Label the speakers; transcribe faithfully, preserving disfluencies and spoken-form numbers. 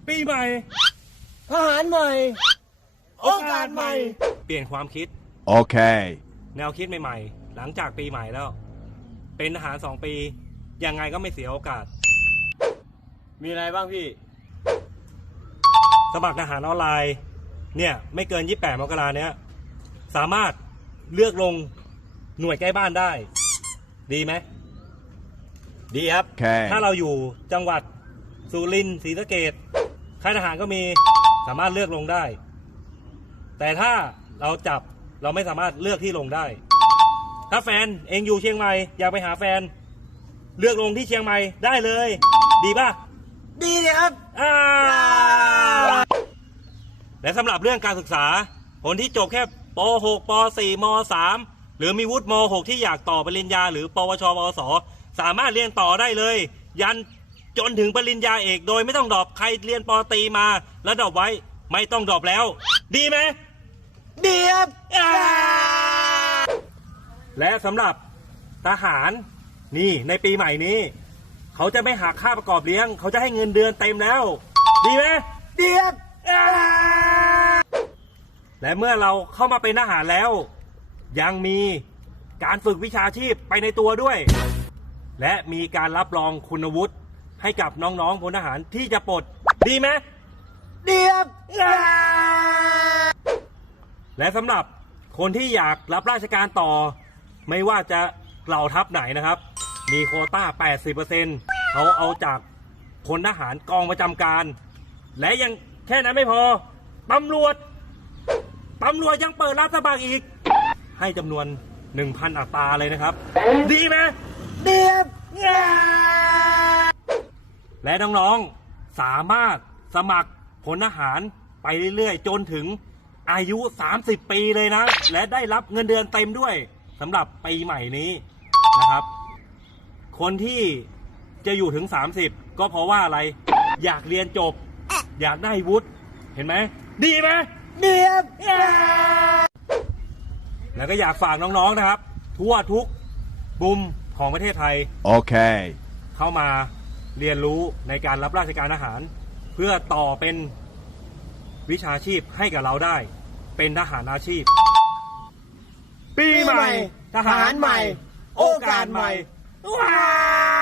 Speaker 1: ปีใหม่
Speaker 2: ทหารใหม่โอกาสใหม่
Speaker 1: เปลี่ยนความคิด
Speaker 3: โอเค
Speaker 1: แนวคิดใหม่ๆหลังจากปีใหม่แล้วเป็นทหารสองปียังไงก็ไม่เสียโอกาส
Speaker 2: มีอะไรบ้างพี่
Speaker 1: สมัครทหารออนไลน์เนี่ยไม่เกินยี่สิบแปดมกราเนี้ยสามารถเลือกลงหน่วยใกล้บ้านได้ดีไหมดีครับ
Speaker 3: okay.
Speaker 1: ถ้าเราอยู่จังหวัดสุรินทร์ศรีสะเกษค่ายทหารก็มีสามารถเลือกลงได้แต่ถ้าเราจับเราไม่สามารถเลือกที่ลงได้ถ้าแฟนเองอยู่เชียงใหม่อยากไปหาแฟนเลือกลงที่เชียงใหม่ได้เลยดีป่ะ
Speaker 2: ดีเลยครับ
Speaker 1: อ่าและสำหรับเรื่องการศึกษาคนที่จบแค่ป หก ป สี่ ม สาม หรือมีวุฒิ ม หก ที่อยากต่อปริญญาหรือปวช ปวส สามารถเรียนต่อได้เลยยันจนถึงปริญญาเอกโดยไม่ต้องดรอปใครเรียนปตรีมาแล้วดรอปไว้ไม่ต้องดรอปแล้วดีไหม
Speaker 2: ดีครับ
Speaker 1: และสำหรับทหารนี่ในปีใหม่นี้เขาจะไม่หักค่าประกอบเลี้ยงเขาจะให้เงินเดือนเต็มแล้วดีไหม
Speaker 2: ดีครับ
Speaker 1: และเมื่อเราเข้ามาเป็นทหารแล้วยังมีการฝึกวิชาชีพไปในตัวด้วยและมีการรับรองคุณวุฒิให้กับน้องๆพลทหารที่จะปลดดีไหม
Speaker 2: ดีครับ
Speaker 1: และสำหรับคนที่อยากรับราชการต่อไม่ว่าจะเหล่าทัพไหนนะครับมีโควต้า แปดสิบเปอร์เซ็นต์ เขาเอาจากพลทหารกองประจำการและยังแค่นั้นไม่พอตำรวจตำรวจยังเปิดรับสมัครอีกให้จำนวน หนึ่งพัน อัตราเลยนะครับดีไหม
Speaker 2: ดีครับ
Speaker 1: และน้องๆสามารถสมัครพลทหารไปเรื่อยๆจนถึงอายุสามสิบปีเลยนะและได้รับเงินเดือนเต็มด้วยสำหรับปีใหม่นี้นะครับคนที่จะอยู่ถึงสามสิบก็เพราะว่าอะไรอยากเรียนจบอยากได้วุฒิเห็นไหมดีไหม
Speaker 2: ดีครับ
Speaker 1: แล้วก็อยากฝากน้องๆนะครับทั่วทุกมุมของประเทศไทย
Speaker 3: โอเค
Speaker 1: เข้ามาเรียนรู้ในการรับราชการทหารเพื่อต่อเป็นวิชาชีพให้กับเราได้เป็นทหารอาชีพ
Speaker 2: ปีใหม่ทหารใหม่โอกาสใหม่ว้า